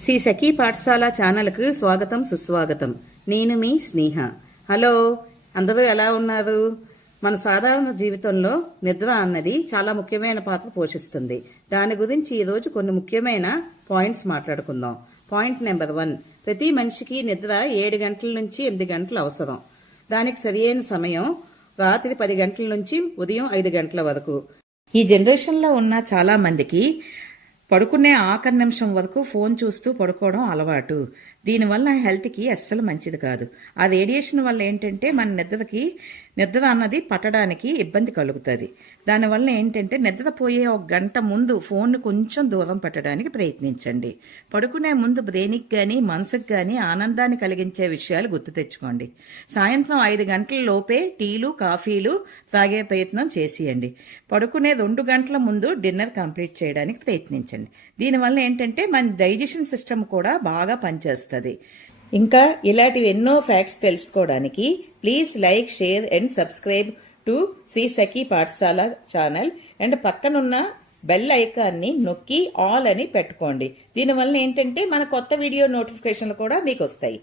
శ్రీ సఖీ పాఠశాల ఛానల్కు స్వాగతం సుస్వాగతం. నేను మీ స్నేహ. హలో, అందరూ ఎలా ఉన్నారు? మన సాధారణ జీవితంలో నిద్ర అన్నది చాలా ముఖ్యమైన పాత్ర పోషిస్తుంది. దాని గురించి ఈరోజు కొన్ని ముఖ్యమైన పాయింట్స్ మాట్లాడుకుందాం. పాయింట్ నెంబర్ 1, ప్రతి మనిషికి నిద్ర 7 గంటల నుంచి 8 గంటలు అవసరం. దానికి సరియైన సమయం రాత్రి 10 గంటల నుంచి ఉదయం 5 గంటల వరకు. ఈ జనరేషన్లో ఉన్న చాలా మందికి పడుకునే ఆఖరి నిమిషం వరకు ఫోన్ చూస్తూ పడుకోవడం అలవాటు. దీనివల్ల హెల్త్కి అస్సలు మంచిది కాదు. ఆ రేడియేషన్ వల్ల ఏంటంటే మన నిద్ర అన్నది పట్టడానికి ఇబ్బంది కలుగుతుంది. దానివల్ల ఏంటంటే నిద్రపోయే 1 గంట ముందు ఫోన్ను కొంచెం దూరం పెట్టడానికి ప్రయత్నించండి. పడుకునే ముందు బ్రెయిన్కి కానీ మనసుకు కానీ ఆనందాన్ని కలిగించే విషయాలు గుర్తు తెచ్చుకోండి. సాయంత్రం 5 గంటల లోపే టీలు కాఫీలు తాగే ప్రయత్నం చేసేయండి. పడుకునే 2 గంటల ముందు డిన్నర్ కంప్లీట్ చేయడానికి ప్రయత్నించండి. దీనివల్ల ఏంటంటే మన డైజెషన్ సిస్టమ్ కూడా బాగా పనిచేస్తుంది. ఇంకా ఇలాంటివి ఎన్నో ఫ్యాక్ట్స్ తెలుసుకోవడానికి please like, share and subscribe to Sri Sakhi Pathashala channel and పక్కనున్న బెల్ ఐకాన్ని నొక్కి ఆల్ అని పెట్టుకోండి. దీనివల్ల ఏంటంటే మన కొత్త వీడియో నోటిఫికేషన్లు కూడా మీకు వస్తాయి.